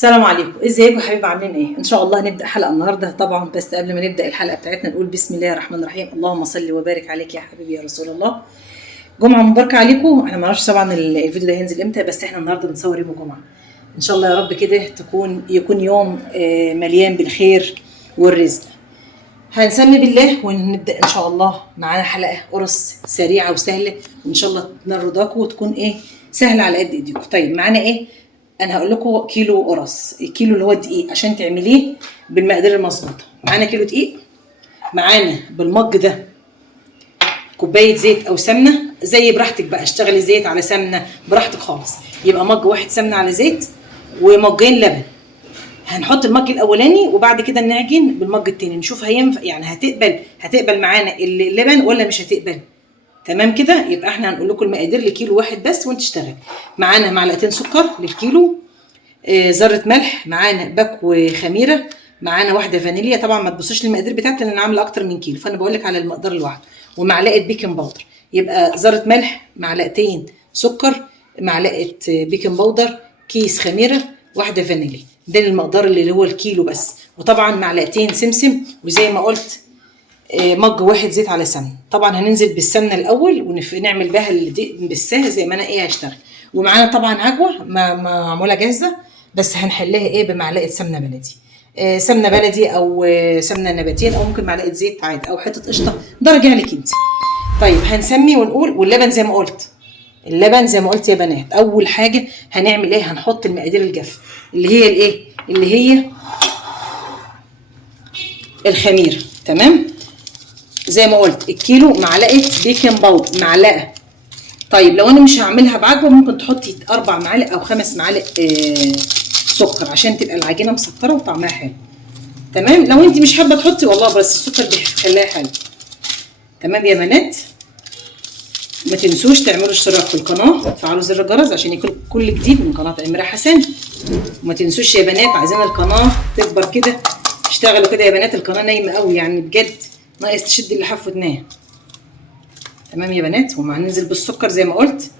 السلام عليكم، ازيكم يا حبايبي؟ عاملين ايه؟ ان شاء الله هنبدا حلقه النهارده طبعا، بس قبل ما نبدا الحلقه بتاعتنا نقول بسم الله الرحمن الرحيم. اللهم صل وبارك عليك يا حبيبي يا رسول الله. جمعه مباركه عليكم. انا ما اعرفش طبعا الفيديو ده هينزل امتى، بس احنا النهارده بنصور يوم الجمعه. ان شاء الله يا رب كده يكون يوم مليان بالخير والرزق. هنسمي بالله ونبدا ان شاء الله. معانا حلقه قرص سريعه وسهله، وان شاء الله تنال رضاكم وتكون سهله على قد ايديكم. طيب معانا انا هقول لكم كيلو قرص. الكيلو اللي هو دقيق عشان تعمليه بالمقادير المظبوطه. معانا كيلو دقيق، معانا بالمج ده كوبايه زيت او سمنه، زي براحتك بقى، اشتغلي زيت على سمنه براحتك خالص. يبقى مج واحد سمنه على زيت، ومجين لبن. هنحط المج الاولاني وبعد كده نعجن بالمج التاني، نشوف هينفع يعني هتقبل معانا اللبن ولا مش هتقبل. تمام كده. يبقى احنا هنقول لكم المقادير لكيلو واحد بس وانت تشتغل. معانا معلقتين سكر للكيلو، ذره ملح، معانا باكو خميره، معانا واحده فانيليا. طبعا ما تبصوش للمقادير بتاعتي لان انا عامله اكتر من كيلو، فانا بقول لك على المقدار لوحده. ومعلقه بيكنج باودر. يبقى ذره ملح، معلقتين سكر، معلقه بيكنج باودر، كيس خميره، واحده فانيليا. ده المقدار اللي هو الكيلو بس. وطبعا معلقتين سمسم، وزي ما قلت مج واحد زيت على سمنه. طبعا هننزل بالسمنه الاول ونعمل بها بالساهه زي ما انا هشتغل. ومعانا طبعا عجوه معموله جاهزه، بس هنحلها بمعلقه سمنه بلدي. سمنه بلدي او سمنه نباتين، او ممكن معلقه زيت عادي او حته قشطه، ده راجع لك انت. طيب هنسمي ونقول. واللبن زي ما قلت، اللبن زي ما قلت يا بنات. اول حاجه هنعمل هنحط المقادير الجافه اللي هي اللي هي الخميره. تمام. زي ما قلت الكيلو معلقه بيكنج باودر، معلقه. طيب لو انا مش هعملها بعجوه ممكن تحطي 4 معالق او 5 معالق سكر، عشان تبقى العجينه مسكره وطعمها حلو. تمام. لو انت مش حابه تحطي والله، بس السكر بيخليها حلو. تمام يا بنات. ما تنسوش تعملوا اشتراك في القناه وتفعلوا زر الجرس عشان يكون كل جديد من قناه اميره حسن. وما تنسوش يا بنات، عايزين القناه تكبر كده. اشتغلوا كده يا بنات، القناه نايمه قوي يعني بجد، ناقص تشد اللحاف وتنام. تمام يا بنات. وهننزل بالسكر زي ما قلت،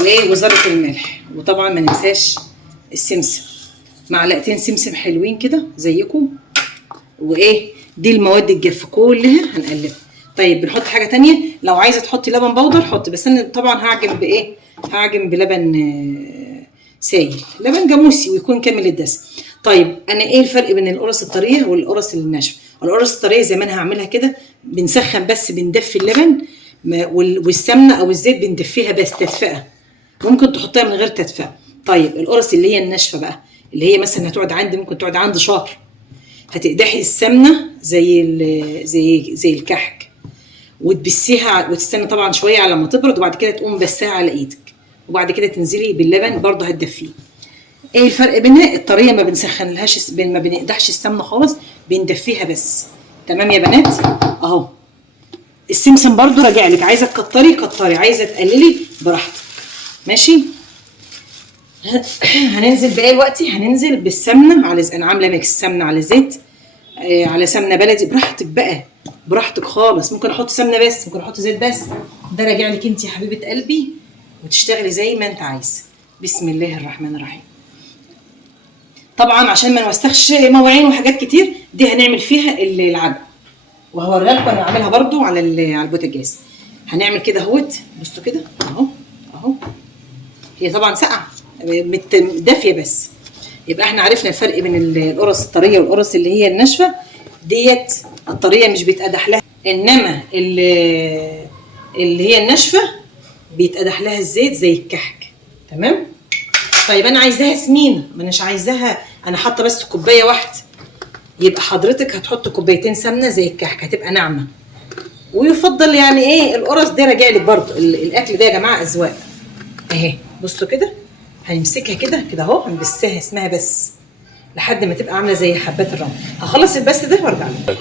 وذره الملح. وطبعا ما ننساش السمسم، معلقتين سمسم حلوين كده زيكم. دي المواد الجافه كلها هنقلبها. طيب بنحط حاجه تانية، لو عايزه تحطي لبن بودر حطي، بس انا طبعا هعجن بلبن سايل، لبن جاموسي ويكون كامل الدسم. طيب انا الفرق بين القرص الطريه والقرص الناشفه؟ القرص الطريه زي ما انا هعملها كده، بنسخن بس، بندفي اللبن والسمنه او الزيت بندفيها بس تدفئه، ممكن تحطيها من غير تدفئه. طيب القرص اللي هي الناشفه بقى، اللي هي مثلا هتقعد عندي، ممكن تقعد عندي شهر. هتقدحي السمنه زي الكحك، وتبسيها وتستنى طبعا شويه على ما تبرد، وبعد كده تقوم بساها على ايدك، وبعد كده تنزلي باللبن برضه هتدفيه. الفرق بينها؟ الطريه ما بنسخنلهاش، ما بنقدحش السمنه خالص، بندفيها بس. تمام يا بنات. اهو السمسم برضه راجع لك، عايزه تكتري، عايزه تقللي براحتك. ماشي. هننزل بايه دلوقتي؟ هننزل بالسمنه انا عامله ميكس سمنه على زيت على سمنه بلدي، براحتك بقى، براحتك خالص. ممكن احط سمنه بس، ممكن احط زيت بس، ده راجع لك انت يا حبيبه قلبي، وتشتغلي زي ما انت عايزه. بسم الله الرحمن الرحيم. طبعا عشان ما نوسخش مواعين وحاجات كتير، دي هنعمل فيها العجوه، وهوريها لكم انا بعملها برده على البوتاجاز. هنعمل كده اهوت، بصوا كده اهو. هي طبعا ساقعه دافيه بس. يبقى احنا عرفنا الفرق بين القرص الطريه والقرص اللي هي الناشفه. ديت الطريه مش بيتقدح لها، انما اللي هي الناشفه بيتقدح لها الزيت زي الكحك. تمام. طيب انا عايزاها سمينه، ما اناش عايزاها، انا حاطه بس كوبايه واحده، يبقى حضرتك هتحط كوبايتين سمنه زي الكحك، هتبقى ناعمه. ويفضل يعني القرص ده راجع لك برضه، الاكل ده يا جماعه اذواق. اهي بصوا كده، هنمسكها كده اهو، هنبسها اسمها بس لحد ما تبقى عامله زي حبات الرمل. هخلص البس ده وارجع لك.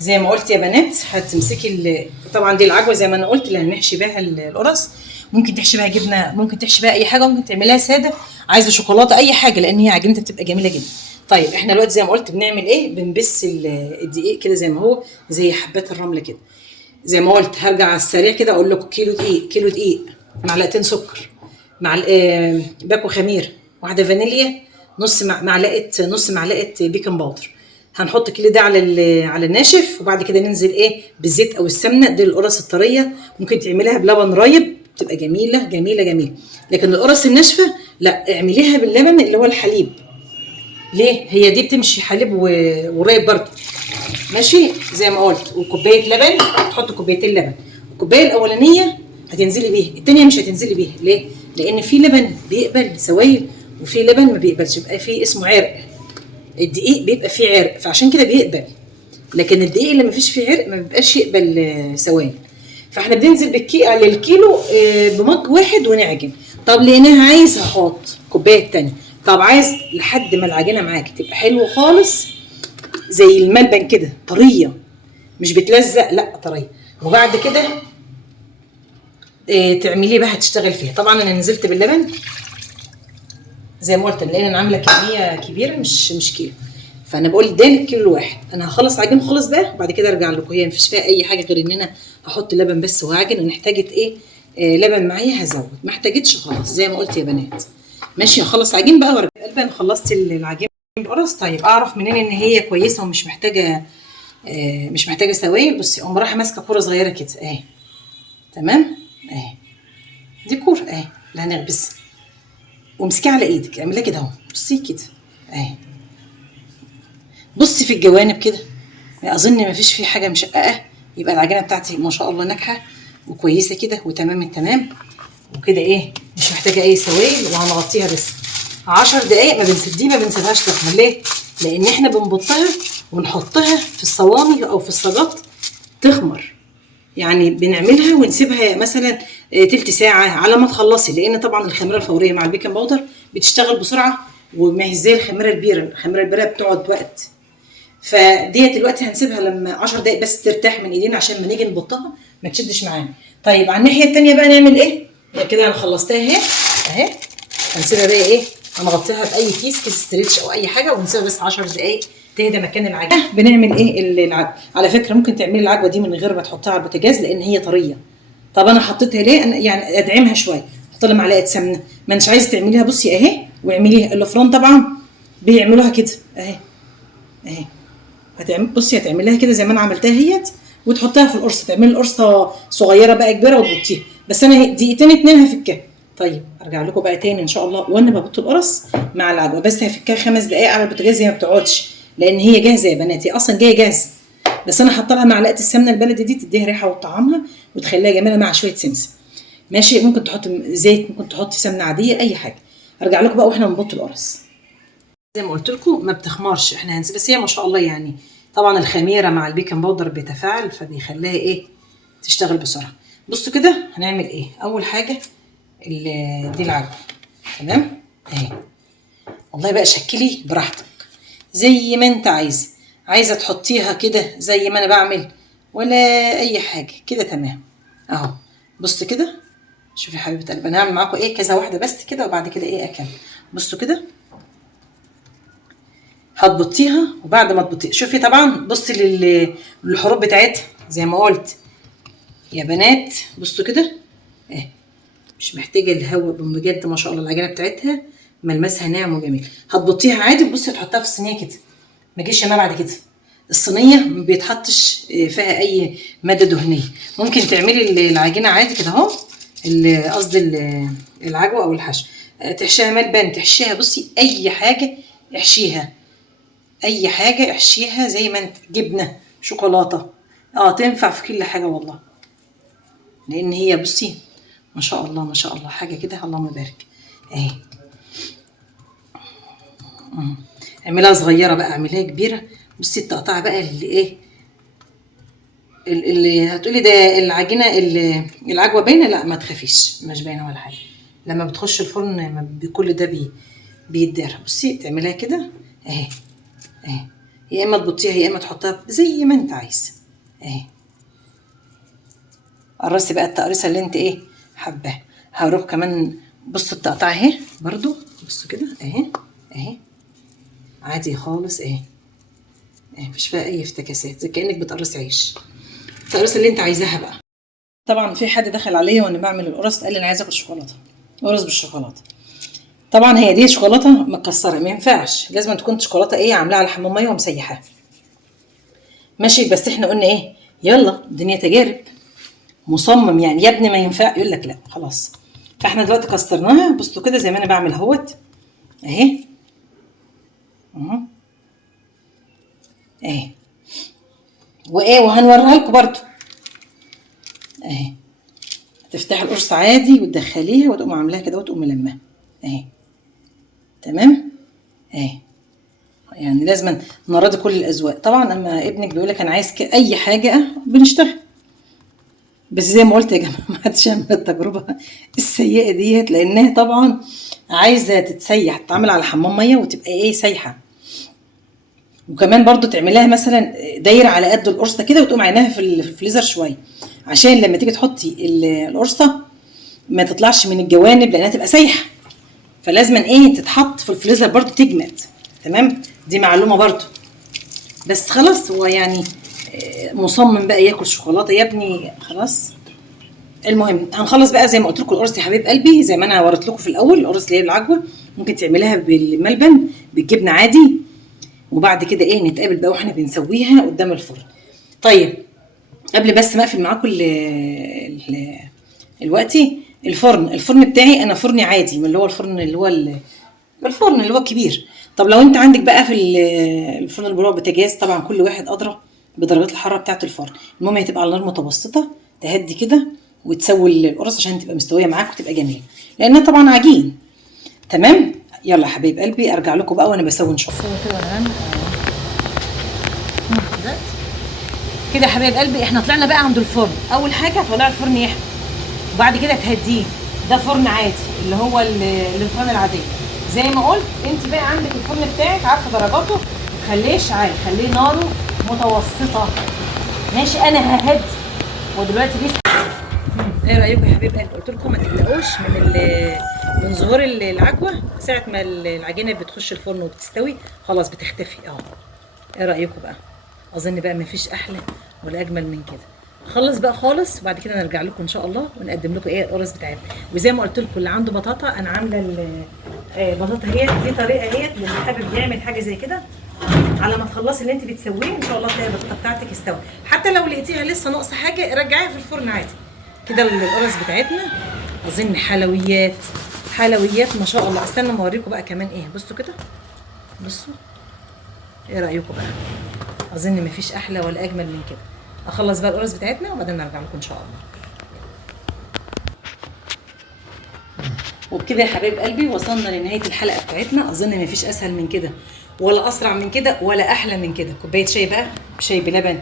زي ما قلت يا بنات، هتمسكي طبعا دي العجوه زي ما انا قلت اللي هنحشي بيها القرص. ممكن تحشي بها جبنه، ممكن تحشي بها اي حاجه، ممكن تعمليها ساده، عايزه شوكولاته، اي حاجه، لان هي عجينتها بتبقى جميله جدا. طيب احنا دلوقتي زي ما قلت بنعمل بنبس الدقيق كده زي ما هو، زي حبات الرمل كده. زي ما قلت هرجع على السريع كده اقول لكم كيلو دقيق، معلقتين سكر، مع باكو خميره، واحده فانيليا، نص معلقه بيكنج باودر. هنحط كل ده على الناشف، وبعد كده ننزل ايه بالزيت او السمنه. دي القرص الطريه ممكن تعمليها بلبن رايب، تبقى جميله جميله جميله. لكن القرص الناشفه لا، اعمليها باللبن اللي هو الحليب. ليه؟ هي دي بتمشي حليب ورايب برضه. ماشي زي ما قلت. وكوبايه لبن، تحط كوبايتين لبن. الكوبايه الاولانيه هتنزلي بيها، الثانيه مش هتنزلي بيها. ليه؟ لان في لبن بيقبل سوائل وفي لبن ما بيقبلش، يبقى في اسمه عرق. الدقيق بيبقى فيه عرق، فعشان كده بيقبل. لكن الدقيق اللي ما فيش فيه عرق ما بيبقاش يقبل سوائل. فاحنا بننزل على الكيلو بمج واحد ونعجن. طب لقيناها عايز هحط كوبايه تانية. طب عايز لحد ما العجينه معاكي تبقى حلوه خالص زي الملبن كده طريه، مش بتلزق، لا طريه. وبعد كده تعمليه بقى، هتشتغل فيها. طبعا انا نزلت باللبن زي ما قلت، لان انا عامله كميه كبيره مش كيلو. فانا بقول ده الكيلو الواحد. انا هخلص عجين خالص بقى، وبعد كده ارجع لكم. هي مفيش فيها اي حاجه غير ان انا هحط لبن بس وهعجن. وان احتاجت ايه لبن معايا هزود، ما احتاجتش خلاص زي ما قلت يا بنات. ماشي، هخلص عجين بقى وارجع. قلبا خلصت العجين بالقرص. طيب اعرف منين ان هي كويسه ومش محتاجه مش محتاجه سوائل؟ بصي، اقوم رايحه ماسكه كوره صغيره كده اهي. تمام اهي، دي كوره اهي اللي هنخبزها. وامسكيها على ايدك، اعمليها كده اهو. بصي كده اهي. بصي في الجوانب كده، اظن ما فيش فيه حاجه مشققه. يبقى العجينه بتاعتي ما شاء الله ناجحه وكويسه كده وتمام التمام. وكده ايه، مش محتاجه اي سوائل. وهنغطيها بس 10 دقايق. ما بنسيبهاش تخمر. ليه؟ لان احنا بنبطها ونحطها في الصواني او في الصاجات تخمر. يعني بنعملها ونسيبها مثلا تلت ساعه على ما تخلصي. لان طبعا الخميره الفوريه مع البيكنج باودر بتشتغل بسرعه، وما هي زي الخميره البيره. الخميره البيره بتقعد وقت. فديت دلوقتي هنسيبها لما 10 دقايق بس ترتاح من ايدينا، عشان ما نيجي نبطها ما تشدش معانا. طيب على الناحيه الثانيه بقى نعمل ايه؟ كده انا خلصتها اهي اهي. هنسيبها بقى ايه، هنغطيها باي كيس ستريتش او اي حاجه، ونسيبها بس 10 دقايق تهدى مكان العجينه. بنعمل ايه العجوه. على فكره ممكن تعملي العجوه دي من غير ما تحطها على البوتاجاز لان هي طريه. طب انا حطيتها ليه؟ أنا يعني ادعمها شويه، احط لها معلقه سمنه. ما انتش عايزه تعمليها بصي اهي، واعمليها. الفران طبعا بيعملوها كده اهي اهي. بصي هتعمليها كده زي ما انا عملتها اهيت، وتحطيها في القرصه. تعملي القرصه صغيره بقى كبيره وتبطيها. بس انا دقيقتين 2 هفكها. طيب ارجع لكم بقى تاني ان شاء الله وانا ببط القرص مع العجوه. بس هفكها 5 دقايق على البوتاجاز. هي ما بتقعدش لان هي جاهزه يا بنات، هي اصلا جايه جاهزه. بس انا حاطه لها معلقه السمنه البلدي دي، تديها ريحه وطعمها وتخليها جميله مع شويه سمسم. ماشي، ممكن تحط زيت، ممكن تحطي سمنه عاديه، اي حاجه. ارجع لكم بقى واحنا بنبط القرص. زي ما قلت لكم ما بتخمرش، احنا هنسيب. بس هي ما شاء الله يعني طبعا الخميره مع البيكنج باودر بيتفاعل، فبيخليها ايه تشتغل بسرعه. بصوا كده هنعمل ايه. اول حاجه دي العجوه. تمام اهي. والله بقى شكلي براحتك زي ما انت عايزه تحطيها كده زي ما انا بعمل، ولا اي حاجه كده. تمام اهو. بص كده، شوفي يا حبيبه قلبي، انا هعمل معاكم ايه كذا واحده بس كده، وبعد كده ايه اكمل. بصوا كده هتبطيها. وبعد ما تبطيها شوفي طبعا، بصي للحروف بتاعتها زي ما قلت يا بنات. بصوا كده اهي، مش محتاجه الهواء بجد. ما شاء الله العجينه بتاعتها ملمسها ناعم وجميل. هتبطيها عادي. بصي هتحطها في الصينيه كده، ما تجيش يا بعد كده. الصينيه ما بيتحطش فيها اي ماده دهنيه. ممكن تعملي العجينه عادي كده اهو، قصدي العجوه او الحشو. تحشيها ملبن، تحشيها بصي اي حاجه احشيها، اي حاجه احشيها زي ما انت. جبنه، شوكولاته، تنفع في كل حاجه والله. لان هي بصي ما شاء الله ما شاء الله حاجه كده اللهم بارك اهي. اعملها صغيره بقى، اعملها كبيره. بصي التقطيع بقى اللي ايه، اللي هتقولي ده العجينه العجوه باينه. لا ما تخافيش، مش باينه ولا حاجه. لما بتخش الفرن بكل ده بيتدار. بصي تعملها كده اهي اهي. يا اما تبطيها يا اما تحطها زي ما انت عايزه اهي. قرصي بقى التقريصه اللي انت ايه حباها. هروح كمان. بصوا التقطيع اهي برضو. بصوا كده اهي اهي عادي خالص اهي اهي، مفيش فيها اي افتكاسات، زي كانك بتقرصي عيش. التقريصه اللي انت عايزاها بقى. طبعا في حد دخل عليا وانا بعمل القرص قال لي انا عايزه اكل شوكولاته. قرص بالشوكولاته. طبعا هي دي شوكولاته مكسره، ما ينفعش، لازم تكون شوكولاته ايه عاملاها على حمام ميه ومسيحاها. ماشي، بس احنا قلنا ايه، يلا الدنيا تجارب. مصمم يعني يا ابني ما ينفع، يقول لك لا خلاص. فاحنا دلوقتي كسرناها، بصوا كده زي ما انا بعمل اهوت اهي اهو اهي، وايه وهنوريها لكم برضو اهي. تفتحي القرص عادي وتدخليها وتقوم عاملاها كده وتقوم ملماها اهي. تمام اهي. يعني لازم نراضي كل الاذواق طبعا. اما ابنك بيقول لك انا عايز اي حاجه بنشتغل، بس زي ما قلت يا جماعه ما حدش يعمل التجربه السيئه ديت، لانها طبعا عايزه تتسيح، تتعمل على حمام ميه وتبقى ايه سايحه. وكمان برضو تعملها مثلا دايره على قد القرصه كده وتقوم عيناها في الفريزر شويه، عشان لما تيجي تحطي القرصه ما تطلعش من الجوانب لانها تبقى سايحه. فلازم ايه تتحط في الفريزر برضو تجمد. تمام، دي معلومه برضو. بس خلاص هو يعني مصمم بقى ياكل شوكولاته يا ابني خلاص. المهم هنخلص بقى زي ما قلت لكم القرص يا حبيب قلبي، زي ما انا وريت لكم في الاول. القرص اللي هي العجوه ممكن تعمليها بالملبن بالجبنه عادي، وبعد كده ايه نتقابل بقى واحنا بنسويها قدام الفرن. طيب قبل بس ما اقفل معاكم دلوقتي الفرن بتاعي انا فرني عادي، من اللي هو الفرن اللي هو الفرن اللي هو الكبير. طب لو انت عندك بقى في الفرن اللي هو بوتاجاز، طبعا كل واحد ادرى بدرجات الحراره بتاعه الفرن. المهم هي تبقى على نار متوسطه، تهدي كده وتسوي القرص عشان تبقى مستويه معاك وتبقى جميله، لانها طبعا عجين. تمام، يلا يا حبايب قلبي ارجع لكم بقى وانا بسوي نشوف كده كده يا حبايب قلبي. احنا طلعنا بقى عند الفرن. اول حاجه طلع الفرن يحمى، وبعد كده تهديه. ده فرن عادي اللي هو الفرن العاديه. زي ما قلت انت بقى عندك الفرن بتاعك عارفه درجاته، خليه عالي، خليه ناره متوسطه. ماشي، انا ههدي ودلوقتي ايه رايكم يا حبايب قلبي؟ قلت لكم ما تقلقوش من ظهور العجوه ساعه ما العجينه بتخش الفرن وبتستوي خلاص بتختفي اهو. ايه رايكم بقى؟ اظن بقى ما فيش احلى ولا اجمل من كده. خلص بقى خالص وبعد كده نرجع لكم ان شاء الله ونقدم لكم ايه القرص بتاعتنا. وزي ما قلت لكم اللي عنده بطاطا انا عامله البطاطا هي دي طريقه اهي اللي حابب يعمل حاجه زي كده. على ما تخلصي اللي انت بتسويه ان شاء الله تلاقي البطاطا بتاعتك استوت. حتى لو لقيتيها لسه ناقصه حاجه رجعيها في الفرن عادي. كده القرص بتاعتنا اظن حلويات حلويات ما شاء الله. استنى ما اوريكم بقى كمان ايه. بصوا كده، بصوا ايه رايكم بقى؟ اظن مفيش احلى ولا اجمل من كده. اخلص بقى القرص بتاعتنا وبعدين نرجع لكم ان شاء الله. وبكده يا حبايب قلبي وصلنا لنهايه الحلقه بتاعتنا. اظن مفيش اسهل من كده ولا اسرع من كده ولا احلى من كده. كوبايه شاي بقى، شاي بلبن،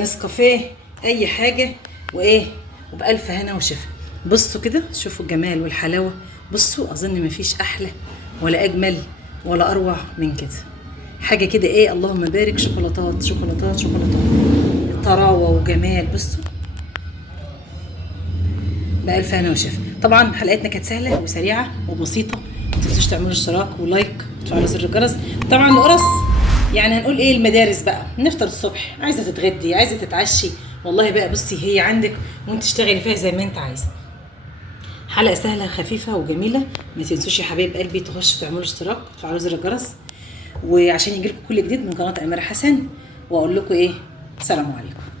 نسكافيه، اي حاجه، وايه وبالف هنا وشفا. بصوا كده، شوفوا الجمال والحلاوه. بصوا اظن مفيش احلى ولا اجمل ولا اروع من كده. حاجه كده ايه اللهم بارك، شوكولاتات شوكولاتات شوكولاتات، طراوه وجمال. بصوا بألف هنا وشفا. طبعا حلقتنا كانت سهله وسريعه وبسيطه. ما تنسوش تعملوا اشتراك ولايك وتفعلوا زر الجرس. طبعا القرص يعني هنقول ايه، المدارس بقى نفطر الصبح، عايزه تتغدي، عايزه تتعشي، والله بقى بصي هي عندك وانت تشتغلي فيها زي ما انت عايزه. حلقه سهله خفيفه وجميله. ما تنسوش يا حبايب قلبي تخشوا تعملوا اشتراك وتفعلوا زر الجرس، وعشان يجيلكم كل جديد من قناه اميره حسن. واقول لكم ايه، سلام عليكم.